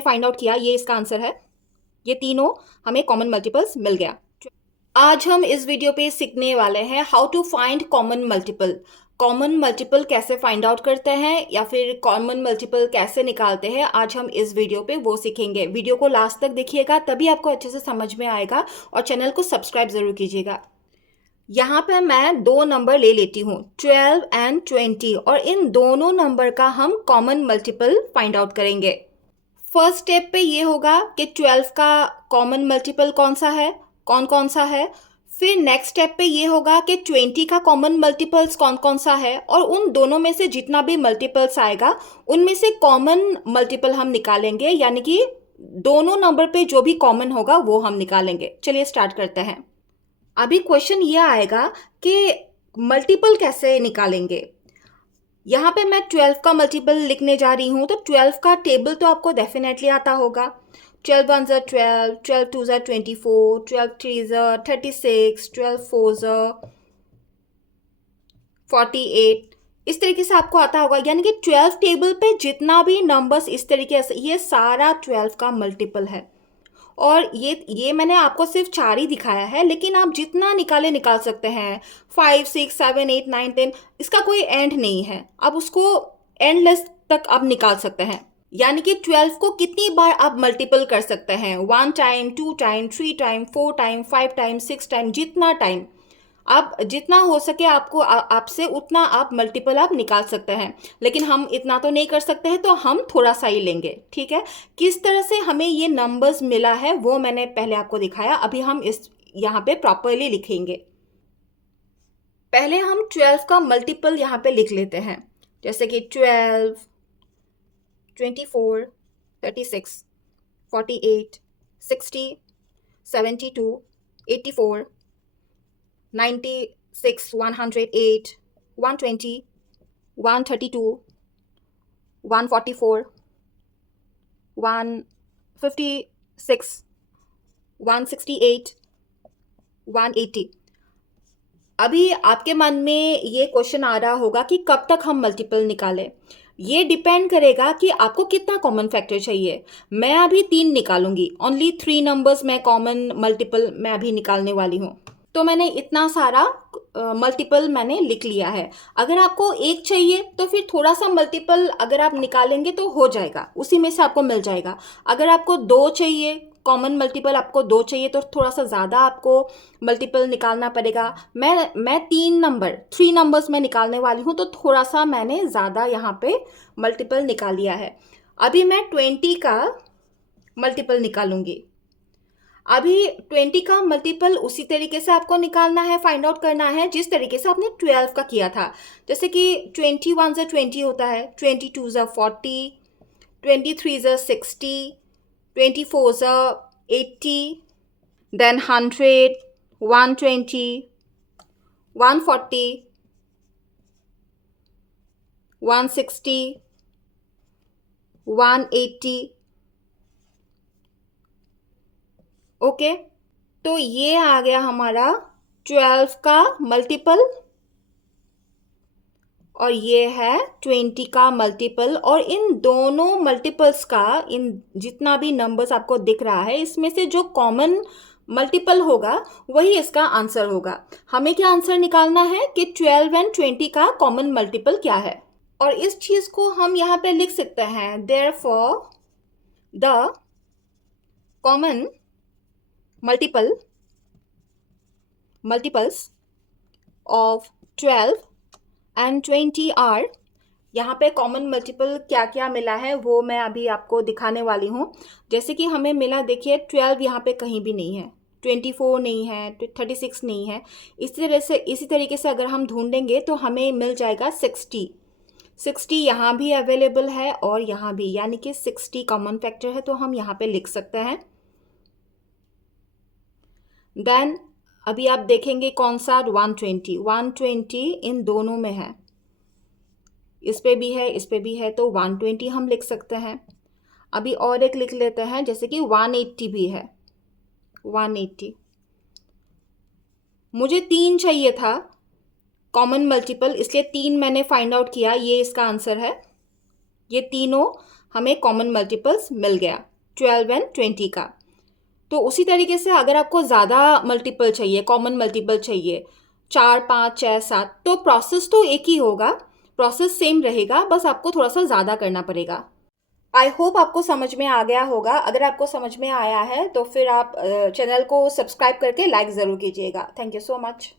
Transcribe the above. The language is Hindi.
फाइंड आउट किया, ये इसका आंसर है। ये तीनों हमें कॉमन मल्टीपल्स मिल गया। आज हम इस वीडियो पे सीखने वाले हैं how to find common multiple. Common multiple कैसे फाइंड आउट करते हैं या फिर कॉमन मल्टीपल कैसे निकालते हैं, आज हम इस वीडियो पे वो सीखेंगे। वीडियो को लास्ट तक देखिएगा, तभी आपको अच्छे से समझ में आएगा। और चैनल को सब्सक्राइब जरूर कीजिएगा। यहाँ पे मैं दो नंबर ले लेती हूँ, 12 एंड 20, और इन दोनों नंबर का हम कॉमन मल्टीपल फाइंड आउट करेंगे। फर्स्ट स्टेप पे ये होगा कि 12 का कॉमन मल्टीपल कौन सा है, कौन कौन सा है। फिर नेक्स्ट स्टेप पे ये होगा कि 20 का कॉमन मल्टीपल्स कौन कौन सा है, और उन दोनों में से जितना भी मल्टीपल्स आएगा उनमें से कॉमन मल्टीपल हम निकालेंगे, यानी कि दोनों नंबर पे जो भी कॉमन होगा वो हम निकालेंगे। चलिए स्टार्ट करते हैं। अभी क्वेश्चन ये आएगा कि मल्टीपल कैसे निकालेंगे। यहाँ पे मैं 12 का मल्टीपल लिखने जा रही हूँ, तो 12 का टेबल तो आपको डेफिनेटली आता होगा। 12 1 ज़ा 12, 12 2 ज़ा 24, 12 3 ज़ा 36, 12 4 ज़ा 48। इस तरीके से आपको आता होगा, यानी कि 12 टेबल पे जितना भी नंबर्स इस तरीके से, ये सारा 12 का मल्टीपल है। और ये मैंने आपको सिर्फ 4 ही दिखाया है, लेकिन आप जितना निकाले निकाल सकते हैं। 5 6 7 8 9 10, इसका कोई एंड नहीं है। आप उसको एंडलेस तक आप निकाल सकते हैं। यानी कि 12 को कितनी बार आप मल्टीपल कर सकते हैं, 1 time, 2 time, 3 time, 4 time, 5 time, 6 time, जितना टाइम आप, जितना हो सके आपको आपसे उतना आप मल्टीपल आप निकाल सकते हैं। लेकिन हम इतना तो नहीं कर सकते हैं, तो हम थोड़ा सा ही लेंगे, ठीक है। किस तरह से हमें ये नंबर्स मिला है वो मैंने पहले आपको दिखाया। अभी हम इस यहाँ पे प्रॉपरली लिखेंगे। पहले हम 12 का मल्टीपल यहाँ पे लिख लेते हैं, जैसे कि 12, 24, 36, 48, 60, 72, 84, 96, 108, 120, 132, 144, 156, 168, 180। अभी आपके मन में ये क्वेश्चन आ रहा होगा कि कब तक हम मल्टीपल निकालें। ये डिपेंड करेगा कि आपको कितना कॉमन फैक्टर चाहिए। मैं अभी 3 निकालूंगी, ओनली 3 नंबर्स मैं कॉमन मल्टीपल मैं अभी निकालने वाली हूँ। तो मैंने इतना सारा मल्टीपल मैंने लिख लिया है। अगर आपको एक चाहिए तो फिर थोड़ा सा मल्टीपल अगर आप निकालेंगे तो हो जाएगा, उसी में से आपको मिल जाएगा। अगर आपको 2 चाहिए, कॉमन मल्टीपल आपको 2 चाहिए, तो थोड़ा सा ज़्यादा आपको मल्टीपल निकालना पड़ेगा। मैं 3 नंबर्स मैं निकालने वाली हूँ, तो थोड़ा सा मैंने ज़्यादा यहाँ पे मल्टीपल निकाल लिया है। अभी मैं 20 का मल्टीपल निकालूंगी। अभी 20 का मल्टीपल उसी तरीके से आपको निकालना है, फाइंड आउट करना है जिस तरीके से आपने 12 का किया था। जैसे कि 21 ज़ा 20 होता है, 22 ज़ा 40, 23 ज़ा 60, 24 ज़ा 80, देन 100, 120, 140, 160, 180। ओके, तो ये आ गया हमारा 12 का मल्टीपल, और ये है 20 का मल्टीपल। और इन दोनों मल्टीपल्स का, इन जितना भी नंबर्स आपको दिख रहा है, इसमें से जो कॉमन मल्टीपल होगा वही इसका आंसर होगा। हमें क्या आंसर निकालना है कि 12 एंड 20 का कॉमन मल्टीपल क्या है। और इस चीज को हम यहाँ पे लिख सकते हैं, therefore the common multiples of 12 and 20 are. यहाँ पे कॉमन मल्टीपल क्या क्या मिला है वो मैं अभी आपको दिखाने वाली हूँ। जैसे कि हमें मिला, देखिए 12 यहाँ पे कहीं भी नहीं है, 24 नहीं है, 36 नहीं है। इसी तरीके से अगर हम ढूंढेंगे तो हमें मिल जाएगा 60 यहाँ भी अवेलेबल है और यहाँ भी, यानी कि 60 कॉमन फैक्टर है, तो हम यहाँ पे लिख सकते हैं। देन अभी आप देखेंगे कौन सा, 120 इन दोनों में है, इस पे भी है, इस पे भी है, तो 120 हम लिख सकते हैं। अभी और एक लिख लेते हैं, जैसे कि 180 भी है, 180। मुझे 3 चाहिए था कॉमन मल्टीपल, इसलिए 3 मैंने फाइंड आउट किया, ये इसका आंसर है। ये तीनों हमें कॉमन मल्टीपल्स मिल गया 12 एंड 20 का। तो उसी तरीके से अगर आपको ज़्यादा मल्टीपल चाहिए, कॉमन मल्टीपल चाहिए, 4, 5, 6, 7, तो प्रोसेस तो एक ही होगा, प्रोसेस सेम रहेगा, बस आपको थोड़ा सा ज़्यादा करना पड़ेगा। आई होप आपको समझ में आ गया होगा। अगर आपको समझ में आया है तो फिर आप चैनल को सब्सक्राइब करके लाइक ज़रूर कीजिएगा। Thank you so much.